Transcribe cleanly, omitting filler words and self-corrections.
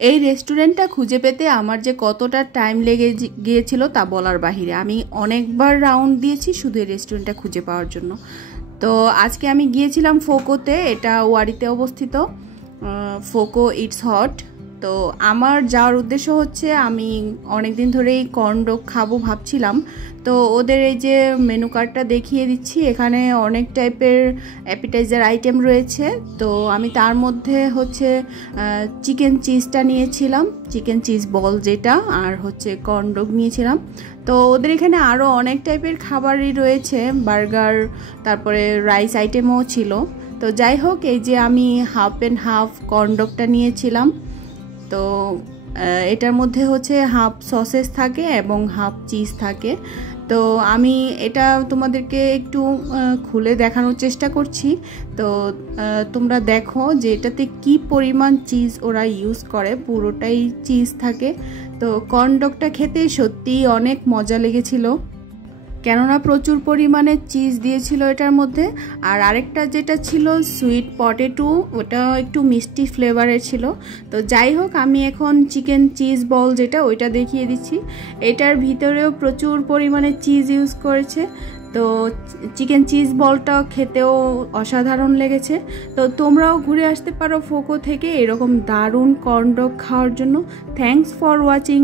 এই রেস্টুরেন্টটা খুঁজে পেতে আমার যে কতটা টাইম লেগে গিয়েছিল তা বলার বাহিরে। আমি অনেকবার রাউন্ড দিয়েছি শুধু এই রেস্টুরেন্টটা খুঁজে পাওয়ার জন্য। তো আজকে আমি গিয়েছিলাম ফোকোতে, এটা ওয়ারিতে অবস্থিত, ফোকো ইটস হট। তো আমার যাওয়ার উদ্দেশ্য হচ্ছে আমি অনেক দিন ধরেই কর্ন ডগ খাবো ভাবছিলাম। তো ওদের এই যে মেনু কার্ডটা দেখিয়ে দিচ্ছি, এখানে অনেক টাইপের অ্যাপিটাইজার আইটেম রয়েছে। তো আমি তার মধ্যে হচ্ছে চিকেন চিজটা নিয়েছিলাম, চিকেন চিজ বল যেটা, আর হচ্ছে কর্ন ডগ নিয়েছিলাম। তো ওদের এখানে আরও অনেক টাইপের খাবারই রয়েছে, বার্গার, তারপরে রাইস আইটেমও ছিল। তো যাই হোক, এই যে আমি হাফ অ্যান্ড হাফ কর্ন ডগটা নিয়েছিলাম। তো এটার মধ্যে হচ্ছে হাফ সসেস থাকে এবং হাফ চিজ থাকে। তো আমি এটা তোমাদেরকে একটু খুলে দেখানোর চেষ্টা করছি। তো তোমরা দেখো যে এটাতে কি পরিমাণ চিজ ওরা ইউজ করে, পুরোটাই চিজ থাকে। তো কর্ন ডগটা খেতে সত্যিই অনেক মজা লেগেছিল, কেননা প্রচুর পরিমাণে চিজ দিয়েছিল এটার মধ্যে। আর আরেকটা যেটা ছিল সুইট পটেটো, ওটা একটু মিষ্টি ফ্লেভারের ছিল। তো যাই হোক, আমি এখন চিকেন চিজ বল যেটা, ওইটা দেখিয়ে দিচ্ছি। এটার ভিতরেও প্রচুর পরিমাণে চিজ ইউজ করেছে। তো চিকেন চিজ বলটা খেতেও অসাধারণ লেগেছে। তো তোমরাও ঘুরে আসতে পারো ফোকো থেকে এরকম দারুণ কর্ন ডগ খাওয়ার জন্য। Thanks for watching.